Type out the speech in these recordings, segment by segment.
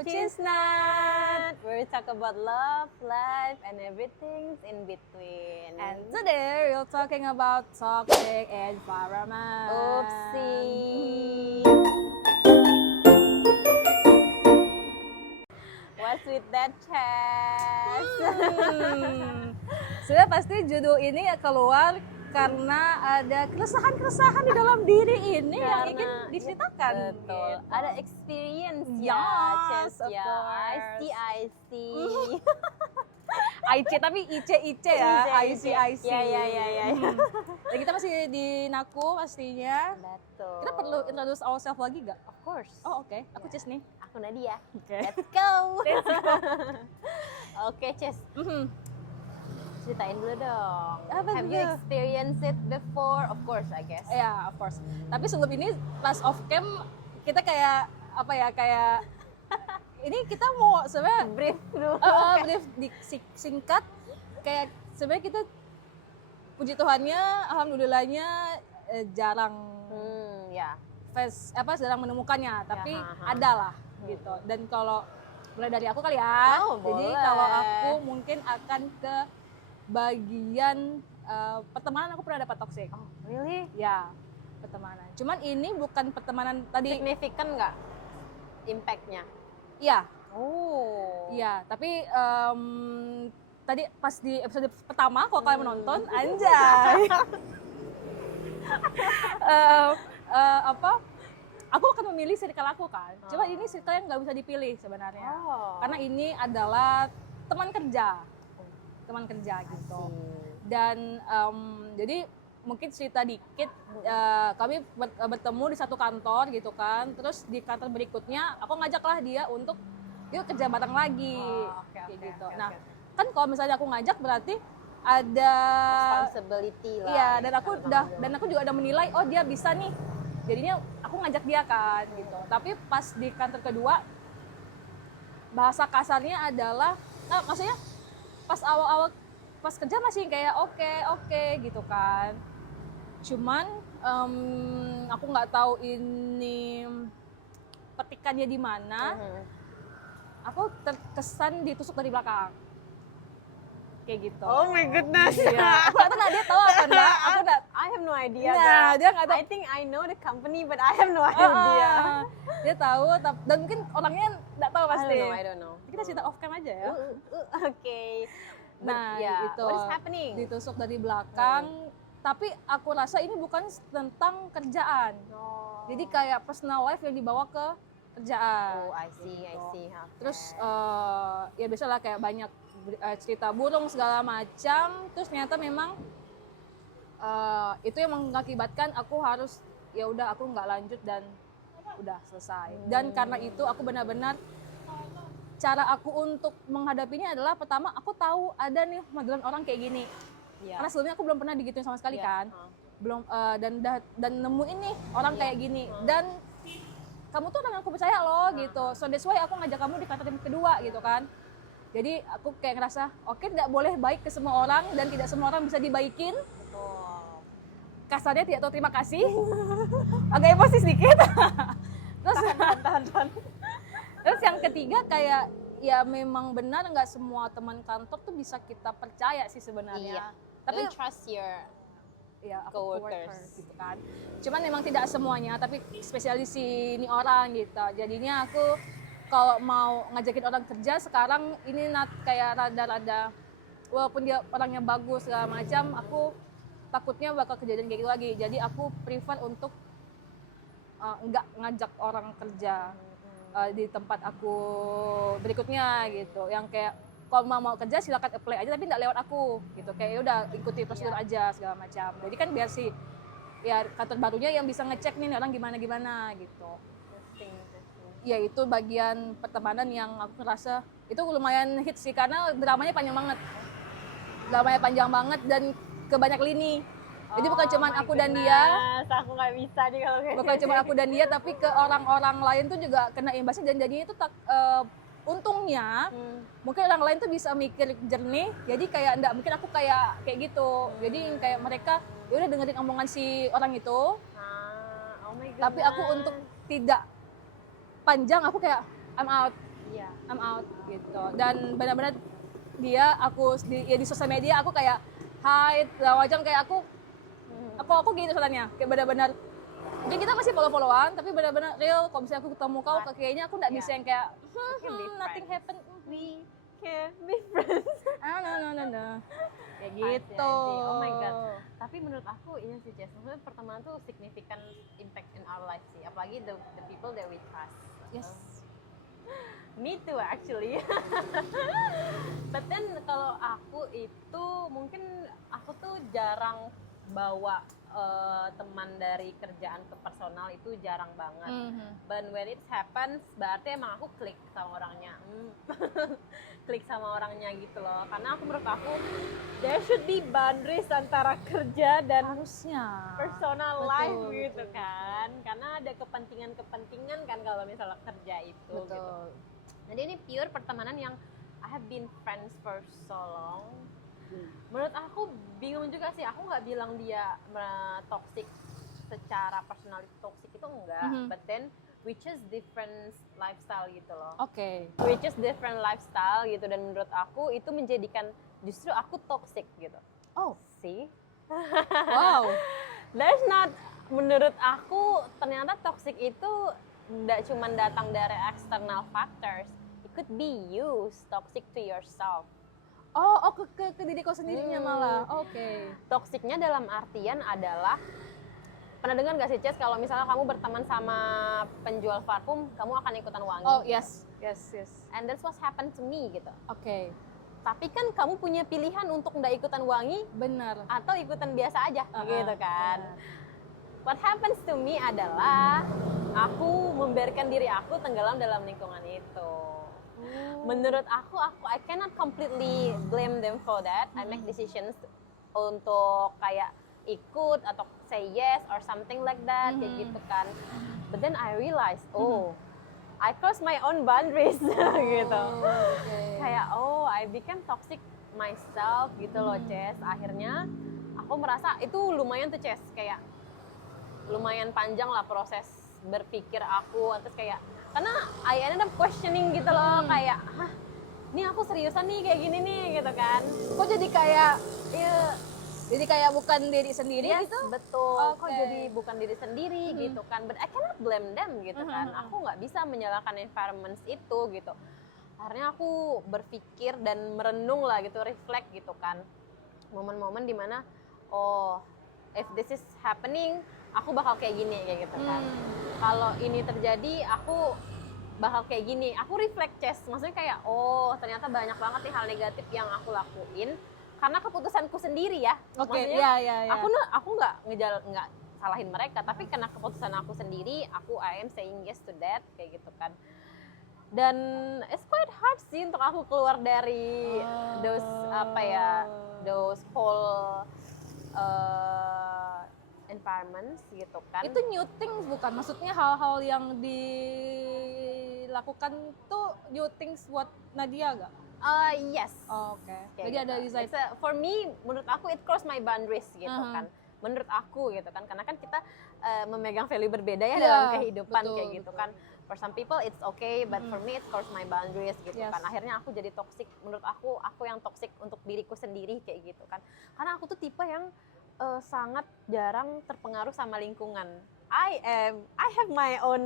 Cisnat, where we talk about love, life, and everything in between. And today we're talking about toxic environment. Oopsie. What's with that, Chess? Sudah pasti judul ini keluar karena ada keresahan-keresahan di dalam diri ini yang ingin diceritakan. Betul. Gitu. Ada experience Yes, Chess of ya. course. I see. IC tapi IC ya, IC. IC. Ya. Dan kita masih di Naku pastinya. Betul. Kita perlu introduce ourselves lagi gak? Of course. Oh oke, aku Cis nih. Aku Nadia. Oke. Let's go. Oke, Chess. Ceritain dulu dong. Apa Have you dulu? experienced it before? Of course, I guess. Ya, of course. Tapi sebelum ini pas off cam kita kayak apa ya, kayak ini kita mau sebenarnya Brief dulu. brief singkat, kayak sebenarnya kita puji Tuhannya, alhamdulillahnya jarang Ya. jarang menemukannya, tapi Ya, ada lah gitu. Dan kalau mulai dari aku kali ya, Oh, jadi boleh. kalau aku mungkin akan ke bagian pertemanan. Aku pernah dapat toxic. Oh, really? Ya, pertemanan. Cuman ini bukan pertemanan tadi. Signifikan nggak impact-nya? Iya, Oh. iya. Tapi tadi pas di episode pertama, kalau kalian menonton, anjay. Aku akan memilih circle aku kan. Cuma ini circle yang nggak bisa dipilih sebenarnya. Oh. Karena ini adalah teman kerja. Teman kerja gitu. Dan jadi mungkin cerita dikit, kami bertemu di satu kantor gitu kan. Terus di kantor berikutnya aku ngajaklah dia untuk yuk kerja bareng lagi. Kayak gitu. Nah, kan kalau misalnya aku ngajak berarti ada Responsibility lah. iya, dan aku juga udah menilai oh dia bisa nih. Jadinya aku ngajak dia kan gitu. Tapi pas di kantor kedua bahasa kasarnya adalah maksudnya pas awal-awal pas kerja masih kayak oke gitu kan. Cuman aku nggak tahu ini petikannya di mana. Aku terkesan ditusuk dari belakang. Kayak gitu. Oh my goodness. Iya. Aku nggak tahu dia tahu apa enggak. Aku nggak. I have no idea. Nah, dia nggak tahu. I think I know the company, but I have no idea. Dia tahu, dan mungkin orangnya nggak tahu pasti. I don't know. Kita cerita off cam aja ya. Okay. Nah, yeah. itu What is happening? ditusuk dari belakang. Tapi aku rasa ini bukan tentang kerjaan. Oh. Jadi kayak personal life yang dibawa ke kerjaan. Oh, I see. Okay. Terus ya biasalah kayak banyak cerita burung segala macam. Terus ternyata memang itu yang mengakibatkan aku harus ya udah aku nggak lanjut dan udah selesai. Dan karena itu aku benar-benar cara aku untuk menghadapinya adalah pertama aku tahu ada nih modelan orang kayak gini. Yeah. Karena sebelumnya aku belum pernah digituin sama sekali kan. Belum dan nemuin nih orang kayak gini. Dan kamu tuh orang yang aku percaya loh gitu. So that's why aku ngajak kamu di kantor yang kedua gitu kan. Jadi aku kayak ngerasa oke, tidak boleh baik ke semua orang dan tidak semua orang bisa dibaikin. Kasarnya tidak tahu terima kasih. Agak emosi sedikit. Terus tahan. Terus yang ketiga kayak ya memang benar nggak semua teman kantor tuh bisa kita percaya sih sebenarnya. Iya. Tapi Don't trust your ya coworkers gitu kan. Cuman memang tidak semuanya, tapi spesialis ini orang gitu. Jadinya aku kalau mau ngajakin orang kerja sekarang ini kayak rada-rada walaupun dia orangnya bagus segala macam, aku takutnya bakal kejadian kayak gitu lagi. Jadi aku prefer untuk nggak ngajak orang kerja di tempat aku berikutnya gitu. Yang kayak kalau mau kerja silakan apply aja tapi nggak lewat aku gitu. Kayak udah ikuti prosedur aja segala macam. Jadi kan biar si ya kantor barunya yang bisa ngecek nih orang gimana gitu. Ya itu bagian pertemanan yang aku rasa itu lumayan hits sih karena dramanya panjang banget dan ke banyak lini. Jadi bukan cuma aku dan dia. Aku nggak bisa nih kalau kayak Bukan cuma aku dan dia, tapi ke orang-orang lain tuh juga kena imbasnya dan jadinya itu untungnya mungkin orang lain tuh bisa mikir jernih. Jadi kayak enggak mungkin aku kayak gitu. Jadi kayak mereka ya udah dengerin omongan si orang itu. Oh my God. Tapi aku untuk tidak panjang aku kayak I'm out Iya. I'm out gitu. Dan benar-benar di sosial media aku kayak hide segala macam, kayak aku gitu soalnya, kayak benar-benar jadi kita masih follow-followan tapi benar-benar real. Kalau misalnya aku ketemu kau kayaknya aku nggak bisa yang kayak can be nothing friends. happen. We can be friends. No. Kayak I see, gitu. I see. Oh my god. Tapi menurut aku iya sih Jess, maksudnya pertemanan tuh significant impact in our life sih, apalagi the people that we trust. Yes. Me too actually. But then kalau aku itu mungkin aku tuh jarang bawa teman dari kerjaan ke personal, itu jarang banget. But when it happens, berarti emang aku klik sama orangnya. Klik sama orangnya gitu loh. Karena menurut aku there should be boundaries antara kerja dan Harusnya personal Betul, life gitu betul. kan. Karena ada kepentingan kan kalau misalnya kerja itu gitu. betul. Jadi ini pure pertemanan yang I have been friends for so long. Menurut aku bingung juga sih, aku nggak bilang dia toxic secara personality toxic itu enggak, but then we choose different lifestyle gitu loh. Oke. We choose different lifestyle gitu, dan menurut aku itu menjadikan justru aku toxic gitu. Oh, See? wow. There's not, menurut aku ternyata toxic itu nggak cuma datang dari external factors. It could be you toxic to yourself. Oh, ke diri kau sendirinya malah. Oke. Toksiknya dalam artian adalah, pernah dengar nggak sih Ces, kalau misalnya kamu berteman sama penjual parfum, kamu akan ikutan wangi. Oh, yes. And that's what happened to me gitu. Oke. Tapi kan kamu punya pilihan untuk nggak ikutan wangi Benar. atau ikutan biasa aja gitu kan. What happens to me adalah aku membiarkan diri aku tenggelam dalam lingkungan itu. Menurut aku I cannot completely blame them for that. I make decisions untuk kayak ikut atau say yes or something like that, kayak gitu kan. But then I realized, I cross my own boundaries gitu. Kayak I became toxic myself gitu loh, Ces. Akhirnya aku merasa itu lumayan tuh, Ces, kayak lumayan panjang lah proses berpikir aku, terus kayak karena I ended up questioning gitu loh, kayak ini aku seriusan nih kayak gini nih gitu kan. Kok jadi kayak jadi kayak bukan diri sendiri Yes, gitu? betul. Kok Oke. jadi bukan diri sendiri gitu kan. But I cannot blame them gitu kan. Aku nggak bisa menyalahkan environment itu gitu. Akhirnya aku berpikir dan merenung lah gitu, reflect gitu kan. Momen-momen dimana if this is happening, aku bakal kayak gini kayak gitu kan. Kalau ini terjadi, aku bakal kayak gini. Aku reflect, Ces. Maksudnya kayak ternyata banyak banget nih hal negatif yang aku lakuin karena keputusanku sendiri ya. Oke, Maksudnya iya. aku nggak salahin mereka, tapi karena keputusan aku sendiri, I am saying yes to that kayak gitu kan. Dan it's quite hard sih untuk aku keluar dari those whole environments gitu kan. Itu new things bukan? Maksudnya hal-hal yang dilakukan tuh new things buat Nadia gak? Yes. Oke. Kayak Jadi ada gitu. design. For me, menurut aku it cross my boundaries gitu kan. Menurut aku gitu kan, karena kan kita memegang value berbeda ya dalam kehidupan, betul, kayak gitu kan. For some people it's okay, but for me it cross my boundaries gitu kan. Akhirnya aku jadi toxic. Menurut aku yang toxic untuk diriku sendiri kayak gitu kan. Karena aku tuh tipe yang sangat jarang terpengaruh sama lingkungan. I have my own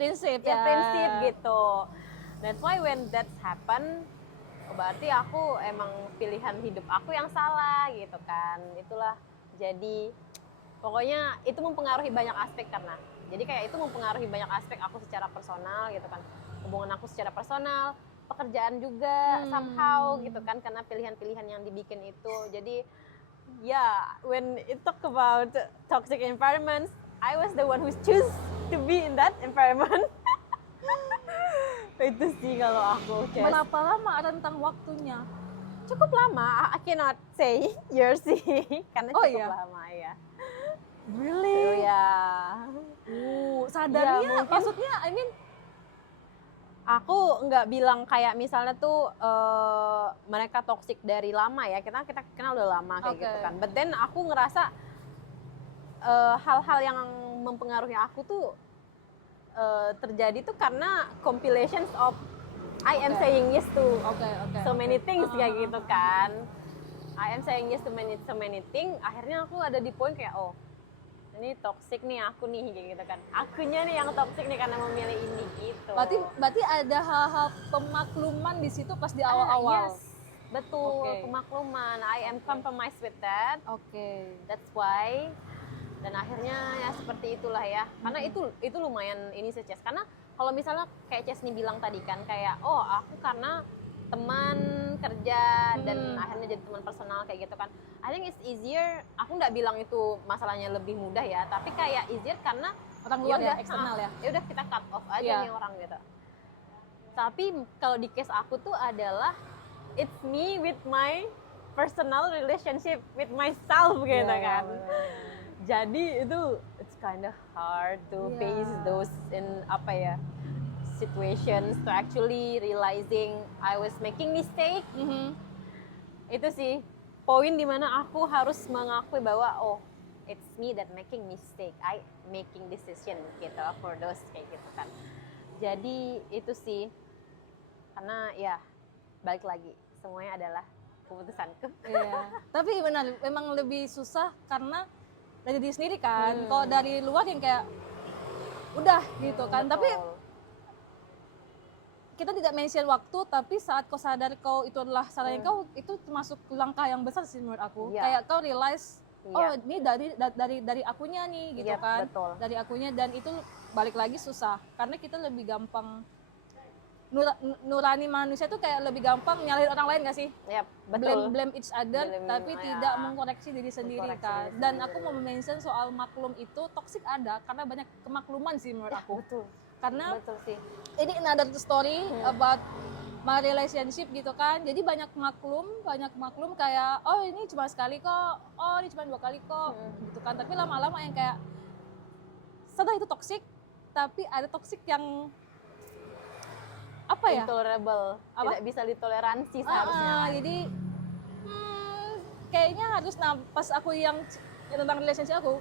Prinsip prinsip gitu. That's why when that's happen, berarti aku emang pilihan hidup aku yang salah gitu kan. Itulah, jadi pokoknya itu mempengaruhi banyak aspek, karena jadi kayak itu mempengaruhi banyak aspek aku secara personal gitu kan, hubungan aku secara personal, pekerjaan juga somehow gitu kan, karena pilihan-pilihan yang dibikin itu. Jadi when it talk about toxic environments, I was the one who choose to be in that environment. Itu sih kalau aku, Ces. Berapa lama rentang waktunya? Cukup lama, I cannot say years sih, karena cukup lama ya. Really? Sadarnya, maksudnya I mean aku nggak bilang kayak misalnya tuh mereka toksik dari lama ya, kita kenal udah lama kayak gitu kan. But then aku ngerasa hal-hal yang mempengaruhi aku tuh terjadi tuh karena compilations of I am Oke. saying yes to Oke. so many things Ah, kayak gitu kan. I am saying yes to so many things. Akhirnya aku ada di poin kayak oh ini toxic nih aku nih kayak gitu kan. Akunya nih yang toxic nih karena memilih ini gitu. Berarti ada hal-hal pemakluman di situ pas di awal-awal. Yes, betul, Oke. pemakluman. I am compromised with that. Oke. That's why. Dan akhirnya ya seperti itulah ya. Karena itu lumayan ini sih Ces. Karena kalau misalnya kayak Ces nih bilang tadi kan kayak oh aku karena teman kerja dan akhirnya jadi teman personal kayak gitu kan. I think it's easier. Aku nggak bilang itu masalahnya lebih mudah ya, tapi kayak easier karena Orang luar ya, udah, eksternal ya. Ya udah kita cut off aja Iya. nih orang gitu. Tapi kalau di case aku tuh adalah it's me with my personal relationship with myself gitu Iya, kan. iya. Jadi itu it's kind of hard to Iya. face those in apa ya situations to actually realizing I was making mistake. Itu sih poin dimana aku harus mengakui bahwa oh it's me that making mistake, I making decision gitu for those kayak gitu kan. Jadi itu sih karena ya balik lagi semuanya adalah keputusanku. Iya. Tapi benar, memang lebih susah karena dari diri sendiri kan. Kalau dari luar yang kayak udah gitu kan. Tapi Betul. kita tidak mention waktu, tapi saat kau sadar kau itu adalah salah kau, itu termasuk langkah yang besar sih menurut aku. Iya. Kayak kau realize, oh Iya. ini dari akunya nih gitu Iya, kan. betul. Dari akunya, dan itu balik lagi susah karena kita lebih gampang nurani manusia tuh kayak lebih gampang nyalahin orang lain gak sih? Yap, betul. Blame each other, Blame, tapi ya. tidak mengkoreksi diri sendiri Mengkoreksi kan. diri Dan sendiri. aku mau mention soal maklum itu toxic ada karena banyak kemakluman sih menurut aku. Betul. Karena Betul sih. ini another story about my relationship gitu kan. Jadi banyak maklum kayak oh ini cuma sekali kok, oh ini cuma 2 kali kok gitu kan. Tapi lama-lama yang kayak sadar itu toxic, tapi ada toxic yang apa ya? Intolerable. Apa? Tidak bisa ditoleransi seharusnya. Jadi kayaknya harus pas aku yang tentang relationship aku,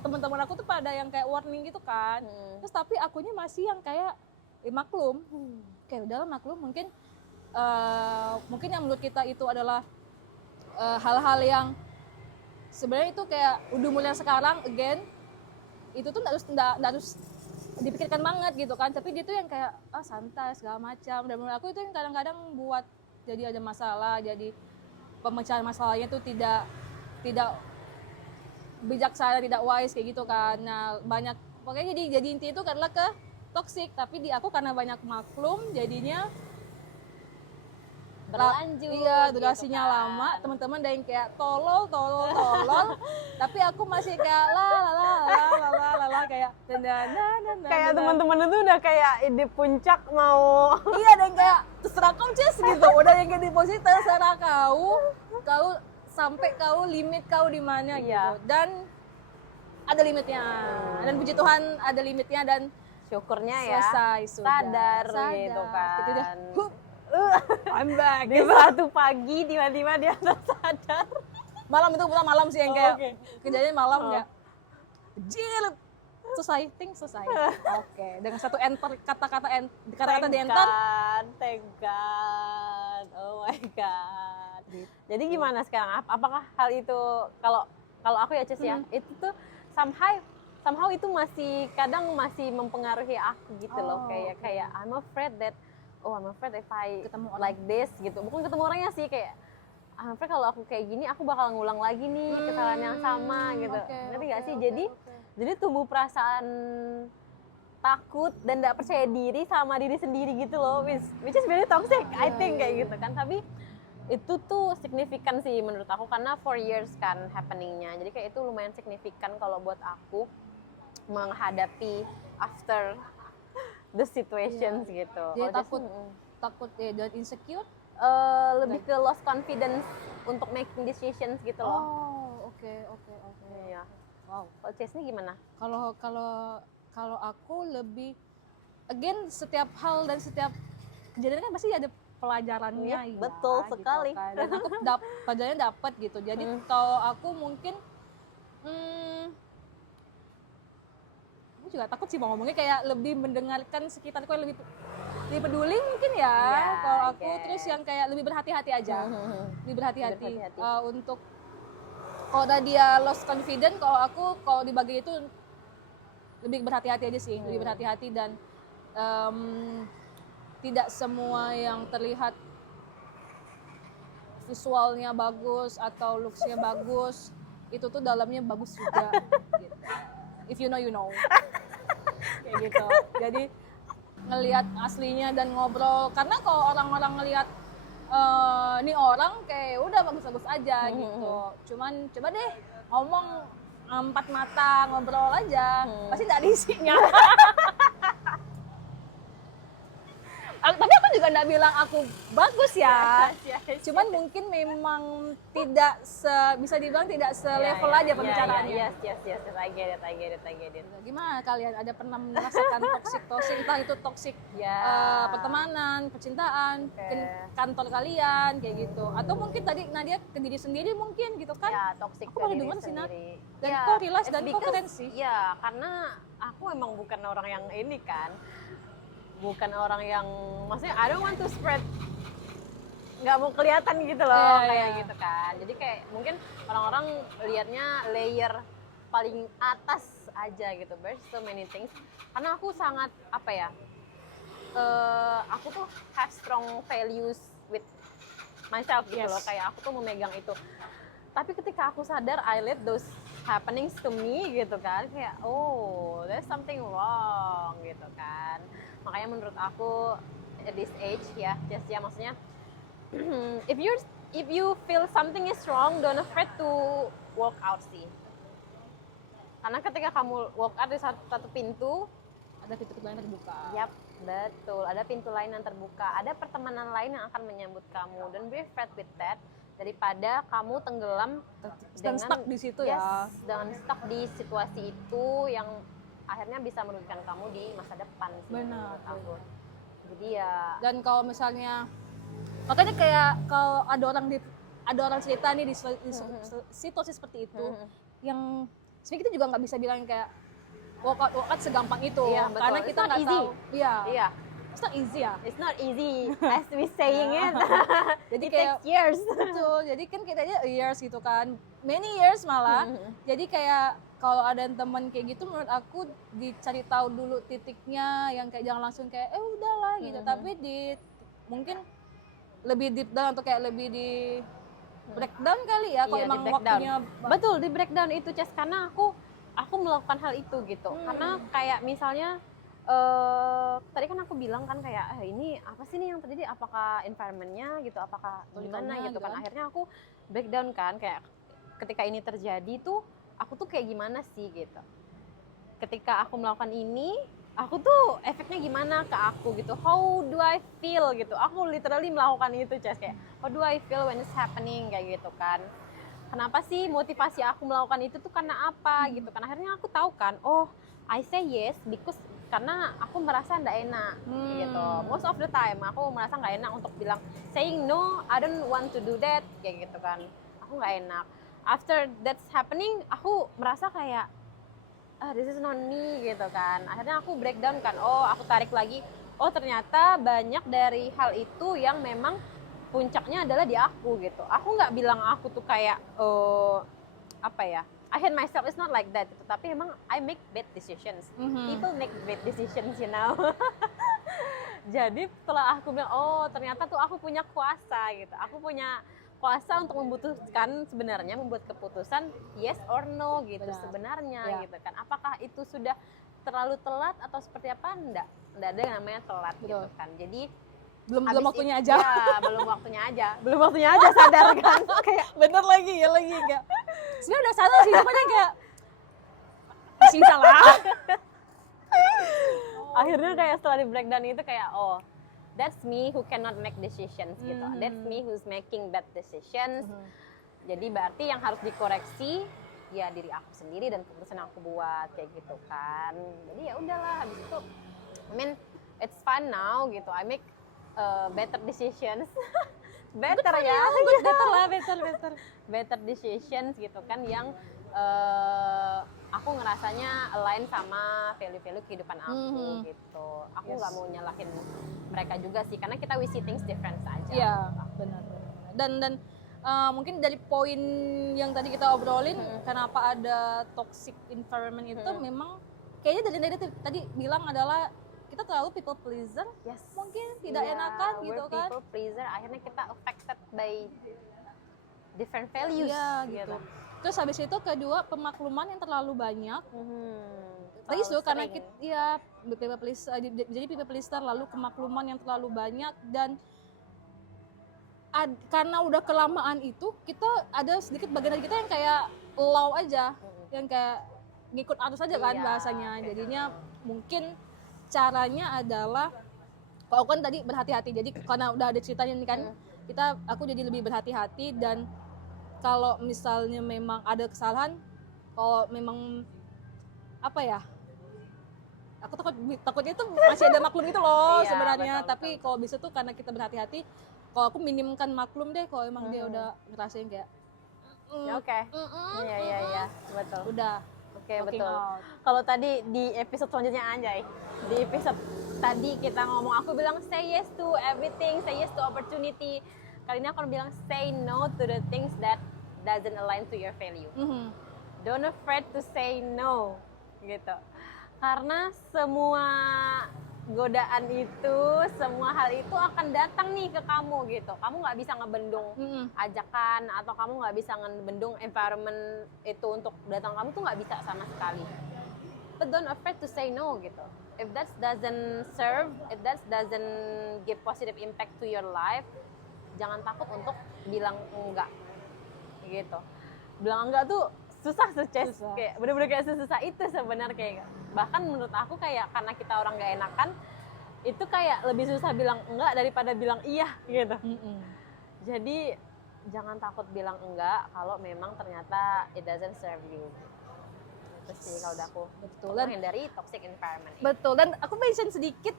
teman-teman aku tuh pada yang kayak warning gitu kan. Terus tapi akunya masih yang kayak maklum. Kayak udahlah maklum, mungkin yang menurut kita itu adalah hal-hal yang sebenarnya itu kayak udah mulai sekarang again itu tuh nggak harus dipikirkan banget gitu kan, tapi dia tuh yang kayak santai segala macam, dan menurut aku itu yang kadang-kadang buat jadi ada masalah, jadi pemecahan masalahnya tuh tidak bijaksana, tidak wise kayak gitu kan. Nah banyak pokoknya jadi inti itu adalah ke toxic, tapi di aku karena banyak maklum jadinya Berlanjut. Iya, durasinya gitu kan. lama. Teman-teman ada yang kayak tolol. Tapi aku masih kayak la kayak Kayak teman-teman itu udah kayak di puncak mau. Iya, ada yang kayak terserah kau Ces gitu. Udah yang kayak di posisi terserah kau sampai kau limit kau di mana gitu. Iya. Dan ada limitnya. Dan puji Tuhan ada limitnya, dan Syukurnya ya selesai sudah. sadar gitu kan. Gitu udah, I'm back. Di suatu pagi tiba-tiba dia sadar. Malam itu pulang malam sih yang kayak Oke. kejadian malam kayak jilat selesai oke, dengan satu enter kata-kata di enter Thank God. Oh my God. Jadi gimana sekarang? Apakah hal itu kalau aku ya Ces ya, itu tuh somehow itu kadang masih mempengaruhi aku gitu loh. Kayak I'm afraid if I Ketemu orang. like this gitu. Bukan ketemu orangnya sih, kayak I'm afraid kalau aku kayak gini aku bakal ngulang lagi nih kesalahan yang sama gitu. Ngerti gak sih? Jadi tumbuh perasaan takut dan gak percaya diri sama diri sendiri gitu loh, which is very toxic, I think kayak gitu kan. Tapi itu tuh signifikan sih menurut aku karena 4 years kan happeningnya. Jadi kayak itu lumayan signifikan kalau buat aku menghadapi after the situations gitu. Jadi Kalau takut dan insecure. lebih ke lost confidence untuk making decisions gitu loh. Oke. Iya. Wow. Kalau Ces ini gimana? Kalau aku lebih again, setiap hal dan setiap kejadian kan pasti ada pelajarannya. Iya, ya, betul gitu sekali. kan. Dan aku pelajarannya dapat gitu. Jadi kalau aku mungkin aku juga takut sih mau ngomongnya, kayak lebih mendengarkan sekitarku yang lebih lebih peduli mungkin ya, Ya, kalau aku guys. terus yang kayak lebih berhati-hati aja, lebih berhati-hati Berhati-hati. untuk kalau udah dia lost confident, kalau dibagi itu lebih berhati-hati aja sih, lebih berhati-hati dan tidak semua yang terlihat visualnya bagus atau looks-nya bagus itu tuh dalamnya bagus juga gitu. If you know you know. Kayak gitu. Jadi ngelihat aslinya dan ngobrol, karena kalau orang-orang ngelihat ini orang kayak udah bagus-bagus aja gitu. Cuman coba deh ngomong empat mata, ngobrol aja, pasti nggak ada isinya. Tapi aku juga nggak bilang aku bagus ya. Cuman mungkin memang tidak bisa dibilang tidak selevel aja pembicaraannya. Yes, I get it. Gimana kalian, ada pernah merasakan toxic entah itu toxic Ya. pertemanan, percintaan, kantor kalian kayak gitu, atau mungkin tadi Nadia ke diri sendiri mungkin gitu kan? Ya, toxic Aku ke baru diri dengar sih, Nat. sendiri. Dan Ya, kok realize it's dan kok because- keren sih. Ya, karena aku emang bukan orang yang ini kan, bukan orang yang, maksudnya I don't want to spread, nggak mau kelihatan gitu loh, Iya, kayak iya. gitu kan. Jadi kayak mungkin orang-orang liatnya layer paling atas aja gitu. There's so many things. Karena aku sangat apa ya? Aku tuh have strong values with myself gitu loh. Kayak aku tuh memegang itu. Tapi ketika aku sadar I let those happenings to me gitu kan, kayak oh there's something wrong gitu kan. Makanya menurut aku at this age ya, just ya maksudnya if you feel something is wrong, don't afraid to walk out sih. Karena ketika kamu walk out di satu pintu, Ada pintu lain terbuka. yap, betul. Ada pintu lain yang terbuka. Ada pertemanan lain yang akan menyambut kamu. Don't be afraid with that. Daripada kamu tenggelam Dan stuck di situ ya. dengan stuck di situasi itu yang akhirnya bisa merugikan kamu di masa depan sih. Benar. menurut aku. Jadi ya, Dan kalau misalnya, makanya kayak kalau ada orang cerita nih di situasi seperti itu, yang sebenarnya kita juga nggak bisa bilang kayak walk out segampang itu. Iya, betul. Karena It's kita not nggak easy. tahu. Iya. iya, It's not easy ya. it's not easy as we saying it. Jadi It kayak takes years. betul. Jadi kan kita aja years gitu kan, many years malah. Jadi kayak kalau ada teman kayak gitu, menurut aku dicari tahu dulu titiknya, yang kayak jangan langsung kayak udahlah gitu. Tapi mungkin lebih deep down atau kayak lebih di breakdown kali ya kalau Iya, emang di breakdown. waktunya. Betul, di breakdown itu Ces, karena aku melakukan hal itu gitu. Karena kayak misalnya tadi kan aku bilang kan kayak ini apa sih nih yang terjadi, apakah environmentnya gitu, apakah gimana Lingkungannya gitu gitu kan. kan. Akhirnya aku breakdown kan, kayak ketika ini terjadi tuh aku tuh kayak gimana sih gitu. Ketika aku melakukan ini, aku tuh efeknya gimana ke aku gitu. How do I feel gitu. Aku literally melakukan itu Ces, kayak how do I feel when it's happening kayak gitu kan. Kenapa sih motivasi aku melakukan itu tuh karena apa gitu kan. Akhirnya aku tahu kan, oh I say yes because karena aku merasa nggak enak gitu. Most of the time aku merasa nggak enak untuk bilang saying no, I don't want to do that kayak gitu kan. Aku nggak enak. After that's happening, aku merasa kayak this is not me gitu kan. Akhirnya aku breakdown kan. Oh, aku tarik lagi. Oh, ternyata banyak dari hal itu yang memang puncaknya adalah di aku gitu. Aku nggak bilang aku tuh kayak apa ya, I hate myself, it's not like that gitu. Tapi emang I make bad decisions. People make bad decisions, you know. Jadi setelah aku bilang, oh ternyata tuh aku punya kuasa gitu. Aku punya kuasa untuk memutuskan sebenarnya, membuat keputusan yes or no gitu. Benar. Sebenarnya Ya. gitu kan. Apakah itu sudah terlalu telat atau seperti apa? Enggak ada yang namanya telat gitu Betul. kan. Jadi belum habis waktunya itu- aja. Ya, belum waktunya aja. Belum waktunya aja, sadar kan. Kayak Bener lagi enggak. Sebenarnya udah sadar sih, cuma kayak masih salah. akhirnya kayak setelah di breakdown itu kayak oh that's me who cannot make decisions gitu. That's me who's making bad decisions. Jadi berarti yang harus dikoreksi ya diri aku sendiri dan keputusan yang aku buat kayak gitu kan. Jadi ya udahlah, habis itu I mean it's fun now gitu. I make better decisions. better ya. Better lah, better. Better decisions gitu kan, yang aku ngerasanya align sama value-value kehidupan aku Mhm. gitu. Aku Yes. nggak mau nyalahin mereka juga sih, karena kita we see things different aja. Iya, benar. Dan mungkin dari poin yang tadi kita obrolin, kenapa ada toxic environment itu memang kayaknya dari tadi bilang adalah kita terlalu people pleaser, Yes. mungkin tidak Iya, enakan we're gitu kan. people pleaser, akhirnya kita affected by different values. Iya gitu. Terus habis itu kedua, pemakluman yang terlalu banyak. Tadi Terlalu karena sering. kita ya people pleaser, jadi people pleaser, lalu kemakluman yang terlalu banyak, dan karena udah kelamaan itu kita ada sedikit bagian dari kita yang kayak low aja, yang kayak ngikut arus aja kan Iya, bahasanya. kayak Jadinya mungkin caranya adalah, kalau aku kan tadi berhati-hati, jadi karena udah ada ceritanya nih kan, aku jadi lebih berhati-hati. Dan kalau misalnya memang ada kesalahan, kalau memang apa ya, aku takutnya tuh masih ada maklum itu loh Iya, sebenarnya. betul, Tapi kalau bisa tuh karena kita berhati-hati, kalau aku minimkan maklum deh kalau emang dia udah ngerasain kayak Oke. Iya, betul. udah Oke, walking betul. out. Kalau tadi di episode selanjutnya Anjay, di episode tadi kita ngomong, aku bilang say yes to everything, say yes to opportunity. Kali ini aku bilang say no to the things that doesn't align to your value. Don't afraid to say no, gitu. Karena semua godaan itu, semua hal itu akan datang nih ke kamu gitu. Kamu nggak bisa ngebendung ajakan, atau kamu nggak bisa ngebendung environment itu untuk datang kamu tuh nggak bisa sama sekali. But don't afraid to say no gitu. If that doesn't serve, if that doesn't give positive impact to your life, jangan takut untuk bilang enggak gitu. Bilang enggak tuh susah Ces. Kayak bener-bener kayak susah itu sebenarnya. Kayak bahkan menurut aku kayak karena kita orang nggak enakan, itu kayak lebih susah bilang enggak daripada bilang iya gitu. Jadi jangan takut bilang enggak kalau memang ternyata it doesn't serve you. Itu sih kalau aku. Betul. Dan hindari toxic environment. Betul. Dan aku mention sedikit,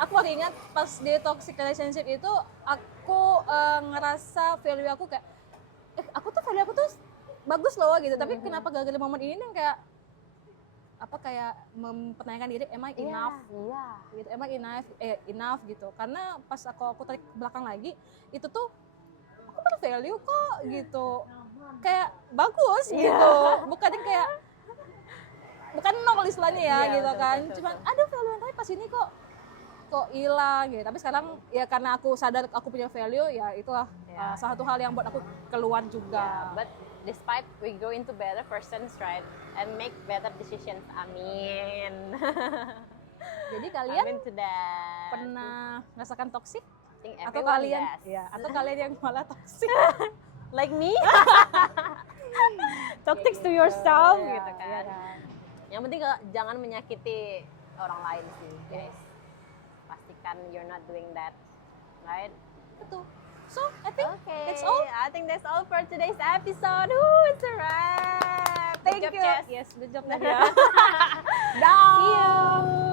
aku baru ingat pas di toxic relationship itu aku ngerasa value aku kayak value aku tuh bagus loh gitu. Tapi kenapa gara-gara momen ini nih kayak kayak mempertanyakan diri, am I enough? Iya. Gitu, am I enough gitu. Karena pas aku tarik ke belakang lagi, itu tuh aku bervalue kok gitu. Kayak bagus gitu. Bukan yang kayak bukan nol istilahnya ya gitu betul, kan. betul, Cuman ada value yang tapi pas ini kok hilang gitu. Tapi sekarang ya karena aku sadar aku punya value, ya itulah salah satu hal yang buat aku keluar juga. But despite we grow into better persons, right, and make better decisions. Amin. Jadi kalian Amin to that. pernah merasakan toksik? I think Atau everyone kalian does. atau kalian yang malah toksik? Like me? Toxic to yourself Iya, gitu kan. iya kan. Yang penting jangan menyakiti orang lain sih, guys. Pastikan you're not doing that, right? Betul. So, I think Okay, it's all. I think that's all for today's episode. It's a wrap. Thank Good job, you. Jess. Yes, good job Nadia. Down. See you.